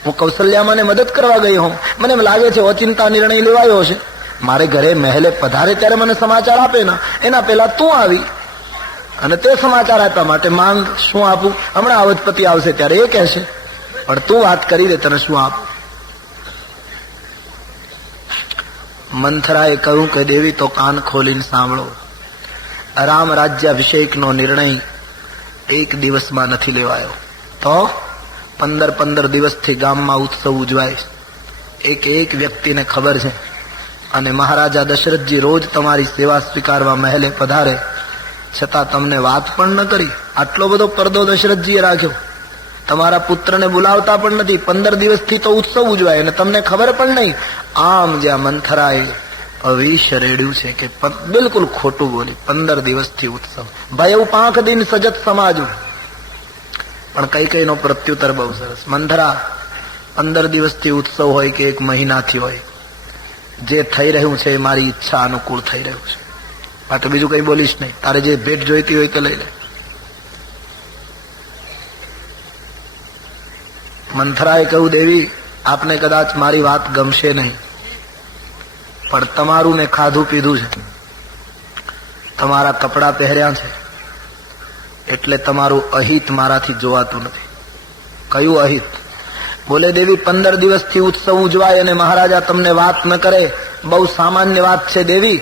હું કૌશલ્યામાને મદદ કરવા ગઈ હોઉં. મને એમ લાગે છે ઓચિંતા નિર્ણય લેવાયો છે. મારે ઘરે મહેલે પધારે ત્યારે મને સમાચાર આપે ના, એના પહેલા તું આવી અને તે સમાચાર આપ્યા. માટે માંગ, શું આપું? હમણાં અવધપતિ આવશે ત્યારે એ કહેશે, પણ તું વાત કરી દે, તને શું આપું? મંથરાએ કહ્યું કે દેવી, તો કાન ખોલીને સાંભળો. રામ રાજ્યાભિષેકનો નિર્ણય એક દિવસમાં નથી લેવાયો. તો 15 દિવસથી ગામમાં ઉત્સવ ઉજવાય. એક વ્યક્તિને ખબર છે. અને મહારાજા દશરથજી રોજ તમારી સેવા સ્વીકારવા મહેલે પધારે, છતાં તમને વાત પણ ન કરી. આટલો બધો પડદો દશરથજીએ રાખ્યો. તમારા પુત્રને બોલાવતા પણ નથી. 15 દિવસથી તો ઉત્સવ ઉજવાય અને તમને ખબર પણ નહીં. આમ જ્યાં મંથરાએ અવિશ રેડ્યું છે કે બિલકુલ ખોટું બોલી. 15 દિવસથી ઉત્સવ, ભયઉ 5 દિન સજત સમાજુ. પણ કૈકેયીનો પ્રત્યુત્તર બહુ સરસ. મંથરા, 15 દિવસથી ઉત્સવ હોય કે 1 મહિનાથી હોય, જે થઈ રહ્યું છે એ મારી ઈચ્છા અનુકૂળ થઈ રહ્યું છે. માટે બીજું કઈ બોલીશ નહીં. તારે જે ભેટ જોઈતી હોય તે લઈ લે. મંથરાએ કહ્યું, દેવી, આપને કદાચ મારી વાત ગમશે નહીં, પણ તમારું ને ખાધું પીધું છે, તમારા કપડા પહેર્યા છે, એટલે તમારું અહિત મારાથી જોવાતું નથી. કયું અહિત? બોલે, દેવી, 15 દિવસથી ઉત્સવ ઉજવાય અને મહારાજા તમને વાત ન કરે, બહુ સામાન્ય વાત છે દેવી.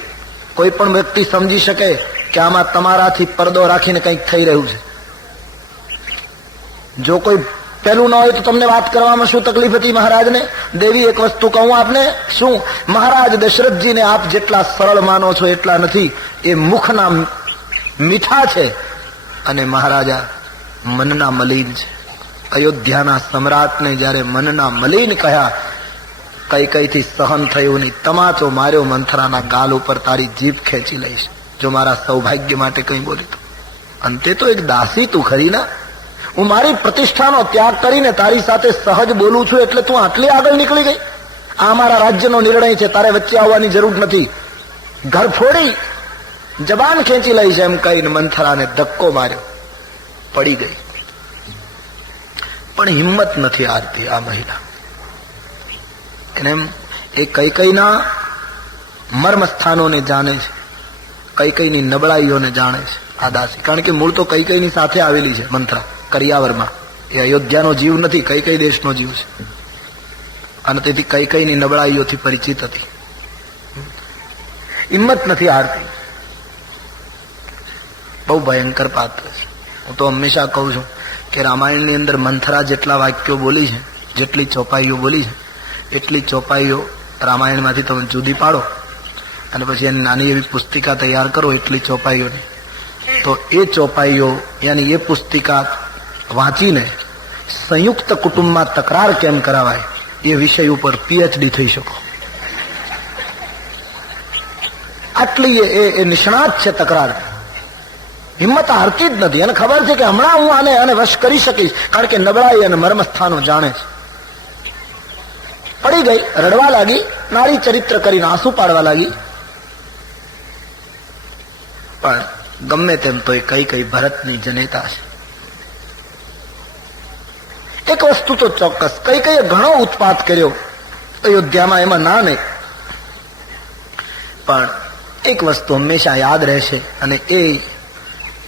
કોઈ પણ વ્યક્તિ સમજી શકે કે આમાં તમારાથી પડદો રાખીને કંઈક થઈ રહ્યું છે. જો કોઈ પેલું ન હોય તો તમને વાત કરવામાં શું તકલીફ હતી મહારાજને? દેવી, એક વસ્તુ કહું આપને. શું? મહારાજ દશરથજીને આપ જેટલા સરળ માનો છો એટલા નથી. એ મુખના મીઠા છે અને મહારાજા મનના મલિન છે. અયોધ્યાના સમ્રાટને જયારે મનના મલિન કહ્યા, કૈકેયીથી સહન થયું નહીં. તમાચો માર્યો મંથરાના ગાલ ઉપર, તારી જીભ ખેંચી લઈશ જો મારા સૌભાગ્ય માટે કંઈ બોલી તો. અંતે તો એક દાસી તું ખરી ના. હું મારી પ્રતિષ્ઠાનો ત્યાગ કરીને તારી સાથે સહજ બોલું છું એટલે તું આટલી આગળ નીકળી ગઈ? આ મારા રાજ્યનો નિર્ણય છે, તારે વચ્ચે આવવાની જરૂર નથી. ઘર ફોડી જબાન ખેંચી લઈશ એમ કહીને મંથરાને ધક્કો માર્યો, પડી ગઈ. પણ હિંમત નથી હારતી આ મહિલા. એને એ કૈકેયીના મર્મ સ્થાનોને જાણે છે, કૈકેયીની નબળાઈઓને જાણે છે આ દાસી. કારણ કે મૂળ તો કૈકેયીની સાથે આવેલી છે મંથરા, કરિયાવરમાં. એ અયોધ્યાનો જીવ નથી, કૈકેયી દેશનો જીવ છે. અને તેથી કૈકેયીની નબળાઈઓથી પરિચિત હતી. હિંમત નથી હારતી. બહુ ભયંકર પાત્ર છે. હું તો હંમેશા કહું છું કે રામાયણની અંદર મંથરા જેટલા વાક્યો બોલી છે, જેટલી ચોપાઈઓ બોલી છે, એટલી ચોપાઈઓ રામાયણમાંથી તમે જુદી પાડો અને પછી એની નાની એવી પુસ્તિકા તૈયાર કરો એટલી ચોપાઈઓની, તો એ ચોપાઈઓ યાની એ પુસ્તિકા વાંચીને સંયુક્ત કુટુંબમાં તકરાર કેમ કરાવાય એ વિષય ઉપર પીએચડી થઈ શકો. આટલી એ નિષ્ણાત છે તકરાર. હિંમત હારતી જ નથી. એને ખબર છે કે હમણાં હું આને વશ કરી શકીશ, કારણ કે નબળાઈ અને મર્મસ્થાનો જાણે છે. પડી ગઈ, રડવા લાગી, નારી ચરિત્ર કરીને આંસુ પાડવા લાગી. પણ ગમે તેમ તો એ કઈ ભરતની જનેતા છે. એક વસ્તુ તો ચોક્કસ, કઈ ઘણો ઉત્પાત કર્યો અયોધ્યામાં, એમાં ના નહીં, પણ એક વસ્તુ હંમેશા યાદ રહેશે, અને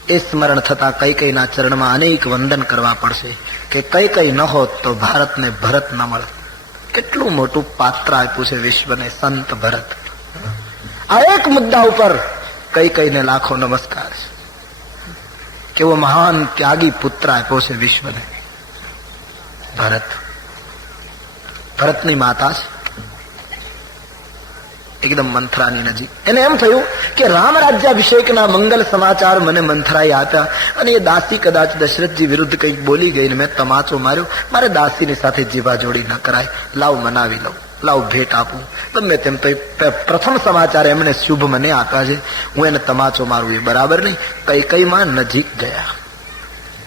એ સ્મરણ થતા કઈના ચરણમાં અનેક વંદન કરવા પડશે કે કઈ ન હોત તો ભારતને ભરત ન મળે. કેટલું મોટું પાત્ર આપ્યું છે વિશ્વને સંત ભરત. આ એક મુદ્દા ઉપર કઈને લાખો નમસ્કાર છે. કેવો મહાન ત્યાગી પુત્ર આપ્યો છે વિશ્વને ભરત. ભરતની માતા છે એકદમ મંથરાની નજીક. એને એમ થયું કે રામ રાજ્યાભિષેકના મંગલ સમાચાર મને મંથરાએ આપ્યા, અને એ દાસી કદાચ દશરથજી વિરુદ્ધ કંઈક બોલી ગઈ ને મેં તમાચો માર્યો. મારે દાસીની સાથે જીવાજોડી ન કરાય, લાવ મનાવી લઉં, લાવ ભેટ આપું. ગમે તેમ તો પ્રથમ સમાચાર એમને શુભ મને આપ્યા છે, હું એને તમાચો મારું એ બરાબર નહીં. કઈમાં નજીક ગયા.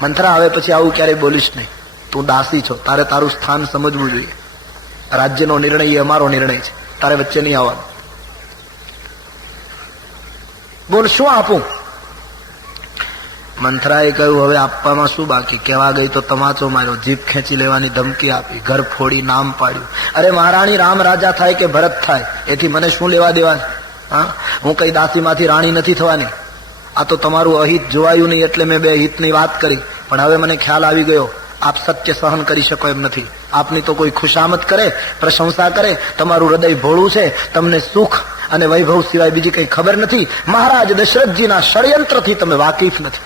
મંથરા, હવે પછી આવું ક્યારેય બોલીશ નહીં. તું દાસી છો, તારે તારું સ્થાન સમજવું જોઈએ. રાજ્યનો નિર્ણય એ અમારો નિર્ણય છે, તારે વચ્ચે નહીં આવવાનું. બોલ, શું આપું? મંથરાએ કહ્યું, હવે આપવામાં શું બાકી? કહેવા ગઈ તો તમાચો માર્યો, જીભ ખેંચી લેવાની ધમકી આપી, ઘર ફોડી નામ પાડ્યું. અરે મહારાણી રામ રાજા થાય કે ભરત થાય, એથી મને શું લેવા દેવા? હા, હું કઈ દાસીમાંથી રાણી નથી થવાની. આ તો તમારું અહિત જોવાયું નહીં એટલે મેં બે હિતની વાત કરી, પણ હવે મને ખ્યાલ આવી ગયો આપ સત્ય સહન કરી શકો એમ નથી. આપની તો કોઈ ખુશામત કરે, પ્રશંસા કરે, તમારું હૃદય ભોળું છે, તમને સુખ અને વૈભવ સિવાય બીજી કઈ ખબર નથી. મહારાજ દશરથજીના ષડયંત્રથી તમે વાકેફ નથી.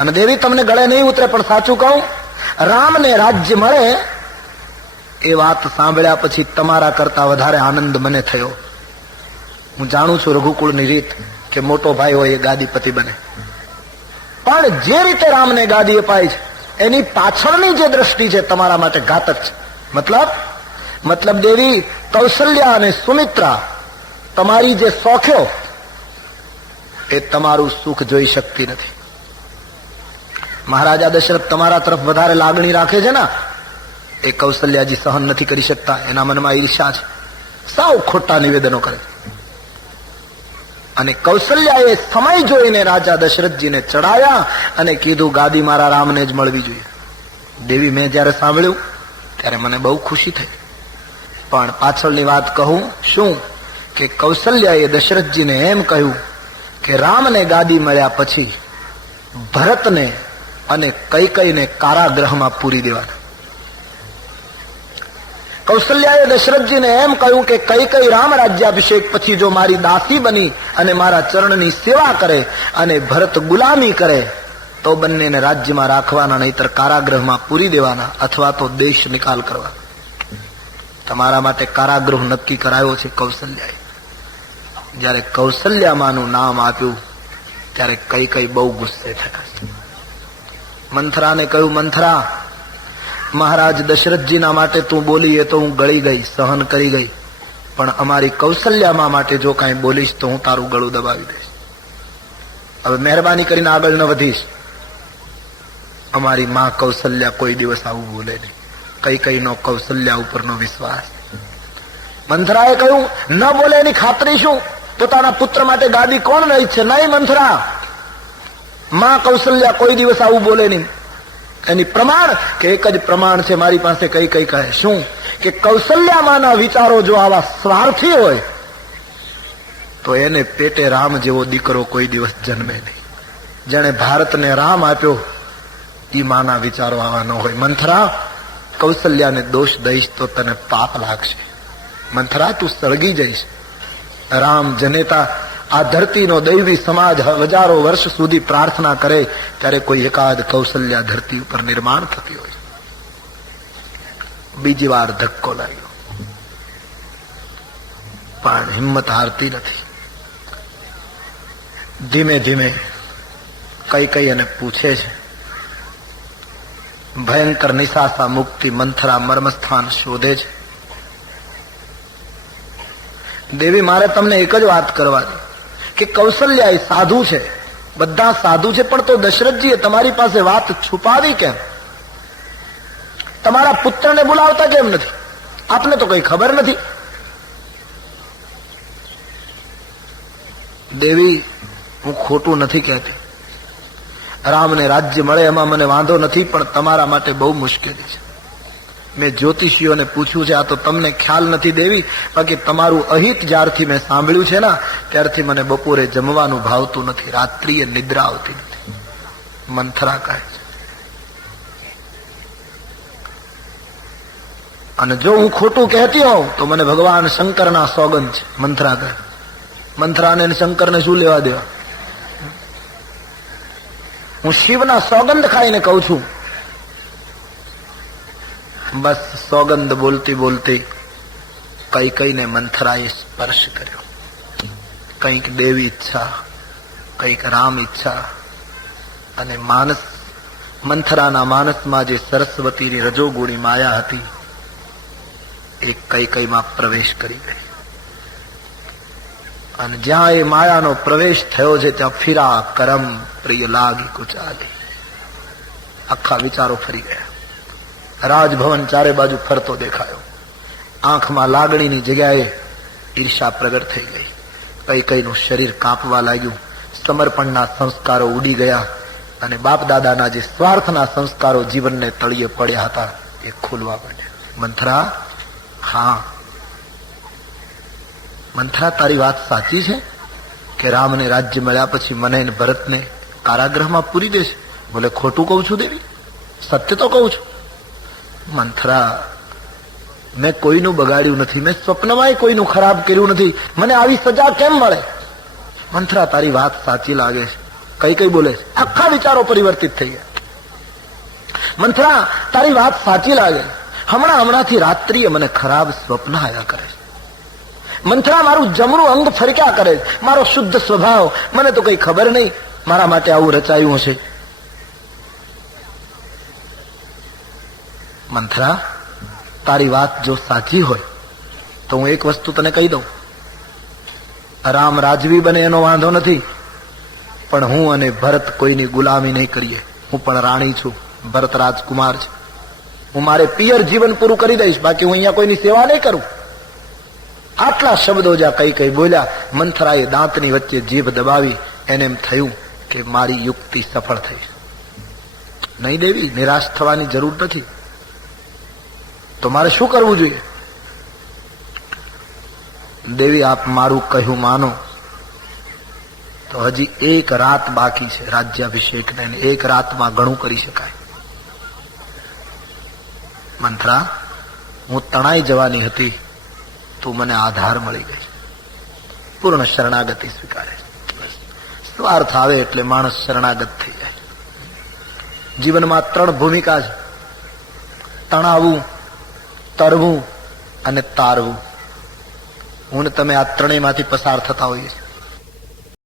અને દેવી તમને ગળે નહીં ઉતરે, પણ સાચું કહું, રામને રાજ્ય મળે એ વાત સાંભળ્યા પછી તમારા કરતા વધારે આનંદ મને થયો. હું જાણું છું રઘુકુળની રીત કે મોટો ભાઈ હોય એ ગાદીપતિ બને, પણ જે રીતે રામને ગાદી અપાય છે એની પાછળની જે દ્રષ્ટિ છે તમારા માટે ઘાતક છે. મતલબ દેવી કૌશલ્યા અને સુમિત્રા તમારી જે શોખ્યો એ તમારું સુખ જોઈ શકતી નથી. મહારાજા દશરથ તમારા તરફ વધારે લાગણી રાખે છે ને, એ કૌશલ્યાજી સહન નથી કરી શકતા. એના મનમાં ઈર્ષા છે, સાવ ખોટા નિવેદનો કરે. અને કૌશલ્યાએ સમય જોઈને રાજા દશરથજીને ચડાયા અને કીધું ગાદી મારા રામને જ મળવી જોઈએ. દેવી, મેં જયારે સાંભળ્યું ત્યારે મને બહુ ખુશી થઈ, પણ પાછળની વાત કહું શું કે કૌશલ્યાએ દશરથજીને એમ કહ્યું કે રામને ગાદી મળ્યા પછી ભરતને અને કૈકેયીને કારાગૃહમાં પૂરી દેવાના. કૌશલ્યાએ દશરથજીને એમ કહ્યું કે કૈકેયી રામ રાજ્યાભિષેક પછી જો મારી દાસી બની અને મારા ચરણની સેવા કરે અને ભરત ગુલામી કરે તો બંનેને રાજ્યમાં રાખવાના, નહીતર કારાગૃહમાં પૂરી દેવાના અથવા તો દેશ નિકાલ કરવા. તમારા માટે કારાગૃહ નક્કી કરાયો છે કૌશલ્યાએ. જયારે કૌશલ્યામાનું નામ આપ્યું ત્યારે કૈકેયી બહુ ગુસ્સે થયા. મંથરાને કહ્યું, મંથરા, મહારાજ દશરથજીના માટે તું બોલી એ તો હું ગળી ગઈ, સહન કરી ગઈ, પણ અમારી કૌશલ્યામાં માટે જો કાંઈ બોલીશ તો હું તારું ગળું દબાવી દઈશ. હવે મહેરબાની કરીને આગળ ન વધીશ. અમારી માં કૌશલ્યા કોઈ દિવસ આવું બોલે નહીં. કૈકેયીનો કૌશલ્યા ઉપરનો વિશ્વાસ. મંથરાએ કહ્યું, ન બોલે એની ખાતરી શું? પોતાના પુત્ર માટે ગાદી કોણ રહી છે? નહીં મંથરા, માં કૌશલ્યા કોઈ દિવસ આવું બોલે નહીં. એની પ્રમાણ કે એક જ પ્રમાણ છે મારી પાસે. કૈકેયી કહે શું કે કૌશલ્યામાંના વિચારો જો આવા સ્વાર્થી હોય તો એને પેટે રામ જેવો દીકરો કોઈ દિવસ જન્મે નહીં. જેણે ભારતને રામ આપ્યો એ માના વિચારો આવા ન હોય. મંથરા, કૌશલ્યાને દોષ દઈશ તો તને પાપ લાગશે. મંથરા, તું સળગી જઈશ. રામ જનેતા આ ધરતીનો દૈવી સમાજ હજારો વર્ષ સુધી પ્રાર્થના કરે ત્યારે કોઈ એકાદ કૌશલ્યા ધરતી ઉપર નિર્માણ થતી હોય. બીજી વાર ધક્કો લાગ્યો, પણ હિંમત હારતી નથી. ધીમે ધીમે કઈ અને પૂછે છે, ભયંકર નિશાસા મુક્તિ મંથરા મર્મસ્થાન શોધે છે. દેવી, મારે તમને એક જ વાત કરવા દે કે કૌશલ્યા એ સાધુ છે, બધા સાધુ છે, પણ તો દશરથજીએ તમારી પાસે વાત છુપાવી કેમ? તમારા પુત્રને બોલાવતા કેમ નથી? આપને તો કઈ ખબર નથી. દેવી, હું ખોટું નથી કહેતી. રામને રાજ્ય મળે એમાં મને વાંધો નથી, પણ તમારા માટે બહુ મુશ્કેલી છે. મેં જ્યોતિષીઓને પૂછ્યું છે, આ તો તમને ખ્યાલ નથી દેવી, બાકી તમારું અહિત જ્યારથી મેં સાંભળ્યું છે ને ત્યારથી મને બપોરે જમવાનું ભાવતું નથી, રાત્રિએ નિદ્રા આવતી નથી. મંથરા કહે છે. અને જો હું ખોટું કહેતી હોઉં તો મને ભગવાન શંકરના સોગંદ છે. મંથરા કહે. મંથરાને શંકરને શું લેવા દેવા? હું શિવના સોગંદ ખાઈને કહું છું. બસ સોગંદ બોલતી બોલતી કઈને મંથરાએ સ્પર્શ કર્યો. કંઈક દેવી ઈચ્છા, કંઈક રામ ઈચ્છા, અને માનસ મંથરાના માનસમાં જે સરસ્વતીની રજોગુણી માયા હતી એ કઈમાં પ્રવેશ કરી ગઈ. અને જ્યાં એ માયાનો પ્રવેશ થયો છે ત્યાં ફિરા કરમ પ્રિય લાગી કુચાલી. આખા વિચારો ફરી ગયા. રાજભવન ચારે બાજુ ફરતો દેખાયો. આંખમાં લાગણીની જગ્યાએ ઈર્ષા પ્રગટ થઈ ગઈ. કઈનું શરીર કાંપવા લાગ્યું. સમર્પણના સંસ્કારો ઉડી ગયા અને બાપ દાદાના જે સ્વાર્થના સંસ્કારો જીવનને તળિયે પડ્યા હતા એ ખોલવા માંડ્યા. મંથરા, હા મંથરા, તારી વાત સાચી છે કે રામને રાજ્ય મળ્યા પછી મને અને ભરતને કારાગૃહમાં પૂરી દેશે? બોલે, ખોટું કહું છું દેવી? સત્ય તો કહું છું. મંથરા, મેં કોઈનું બગાડ્યું નથી, મેં સ્વપ્નમાં કોઈનું ખરાબ કર્યું નથી, મને આવી સજા કેમ મળે? મંથરા, તારી વાત સાચી લાગે છે. કઈ બોલે છે. આખા વિચારો પરિવર્તિત થઈ ગયા. મંથરા, તારી વાત સાચી લાગે. હમણાંથી રાત્રિએ મને ખરાબ સ્વપ્ન આવ્યા કરે છે. મંથરા, મારું જમણું અંગ ફરક્યા કરે છે. મારો શુદ્ધ સ્વભાવ, મને તો કઈ ખબર નહીં મારા માટે આવું રચાયું હશે. મંથરા, તારી વાત જો સાચી હોય તો હું એક વસ્તુ તને કહી દઉં. રામ રાજવી બને એનો વાંધો નથી, પણ હું અને ભરત કોઈની ગુલામી નહીં કરીએ. હું પણ રાણી છું, ભરત રાજકુમાર છે. હું મારે પિયર જીવન પૂરું કરી દઈશ, બાકી હું અહીંયા કોઈની સેવા નહીં કરું. આટલા શબ્દો જ્યાં કઈ બોલ્યા, મંથરાએ દાંતની વચ્ચે જીભ દબાવી. એને એમ થયું કે મારી યુક્તિ સફળ થઈ. નહીં દેવી, નિરાશ થવાની જરૂર નથી. તો મારે શું કરવું જોઈએ? દેવી, આપ મારું કહ્યું માનો તો હજી એક રાત બાકી છે રાજ્યાભિષેકને. એક રાતમાં ઘણું કરી શકાય. મંથરા, હું તણાઈ જવાની હતી, તું મને આધાર મળી ગઈ. પૂર્ણ શરણાગતિ સ્વીકારે. સ્વાર્થ આવે એટલે માણસ શરણાગત થઈ જાય. જીવનમાં 3 ભૂમિકા છે: તણાવવું, તરવું અને તારવું. હું ને તમે આ ત્રણેયમાંથી પસાર થતા હોઈએ.